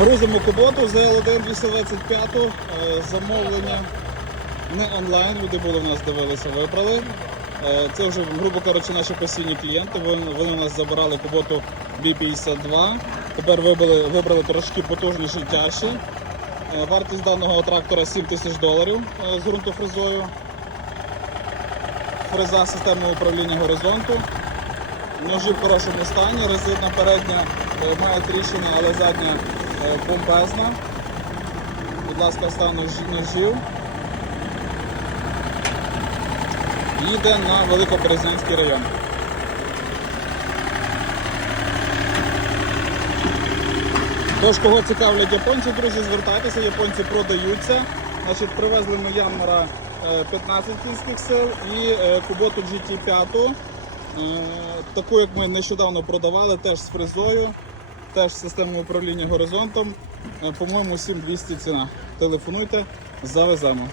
Грузимо куботу ZL1 225 е, замовлення не онлайн. Люди були в нас дивилися, вибрали. Е, Це вже, грубо кажучи, наші постійні клієнти. Вони, у нас забирали куботу B52. Тепер вибрали, вибрали трошки потужніші тяжі. Е, Вартість даного трактора 7 тисяч доларів е, з ґрунтофрезою. Фреза системи управління горизонту. Ножі в хорошому стані, резина передня е, має тріщини, але задня е, бомбезна. Будь ласка, стан ножів. Їде на Великоберезнянський район. Тож, кого цікавлять японці, друзі, звертайтеся, японці продаються. Значить, привезли ми Янмара е, 15 кінських сил і е, Куботу GT5. Е, Таку, як ми нещодавно продавали, теж з фрезою, теж з системою управління горизонтом. Е, По-моєму, 7200 ціна. Телефонуйте, завеземо.